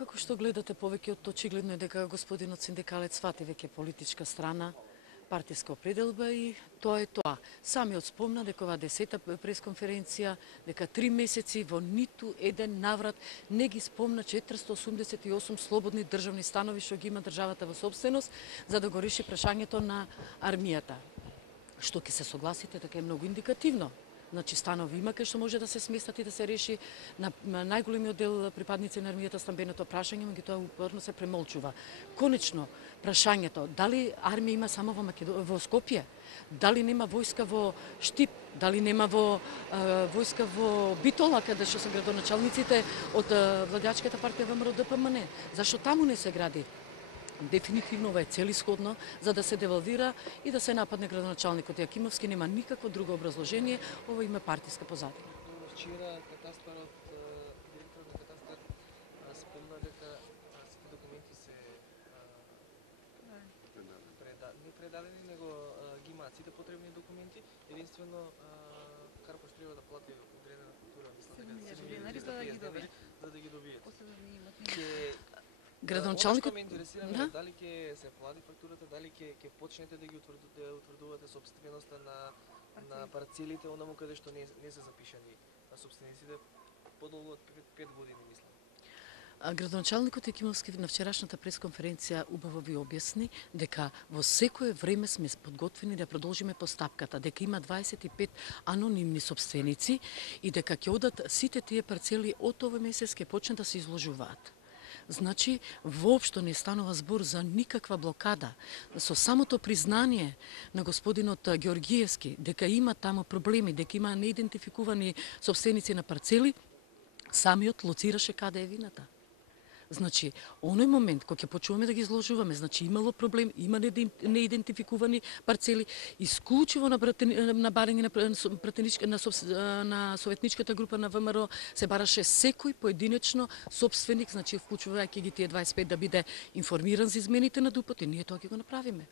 Како што гледате повеќе од очигледно е дека господинот синдикалец свати веќе политичка страна, партиска определба и тоа е тоа. Самиот спомна дека ова 10-та пресконференција, дека 3 месеци во ниту еден наврат не ги спомна 488 слободни државни станови што ги има државата во собственост, за да го реши прашањето на армијата. Што ќе се согласите дека е многу индикативно. Значи станови има кај што може да се сместат и да се реши на најголемиот дел припадници на армијата стамбеното прашање, меѓутоа упорно се премолчува. Конечно, прашањето дали армија има само во Скопје, дали нема војска во Штип, дали нема војска во Битола, каде што се градоначалниците од владеачката партија ВМРО ДПМН. Зашто таму не се гради? Дефинитивно ова е целисходно за да се девалвира и да се нападне градоначалникот Јакимовски, нема никакво друго образложение, ова има партиска позадина. Вчера катастарот, директорот на катастар спомна дека сите документи се не предадени, него ги имаат сите потребни документи, единствено Карпош треба да плати одредена фактура, мислам дека 7 милиони за да ги добият. Градоначалникот ме интересира дали ќе се плати фактурата, дали ќе почнете да ги утврдувате собственоста на парцелите онаму каде што не се запишани собствениците подолго од 5 години, мислам. Градоначалникот Јакимовски на вчерашната пресконференција убаво ви објасни дека во секое време сме подготвени да продолжиме постапката, дека има 25 анонимни собственици и дека ќе одат сите тие парцели од овој месец ќе почнат да се изложуваат. Значи, воопшто не станува збор за никаква блокада. Со самото признание на господинот Георгиевски дека има таму проблеми, дека има неидентификувани собственици на парцели, самиот лоцираше каде е вината. Значи, оној момент кога ќе почнеме да ги изложуваме, значи имало проблем, има неидентификувани парцели, исклучиво на барање на советничката група на ВМРО се бараше секој поединечно собственик, значи вклучувајќи ги тие 25 да биде информиран за измените на ДУП-от и ние тоа ќе го направиме.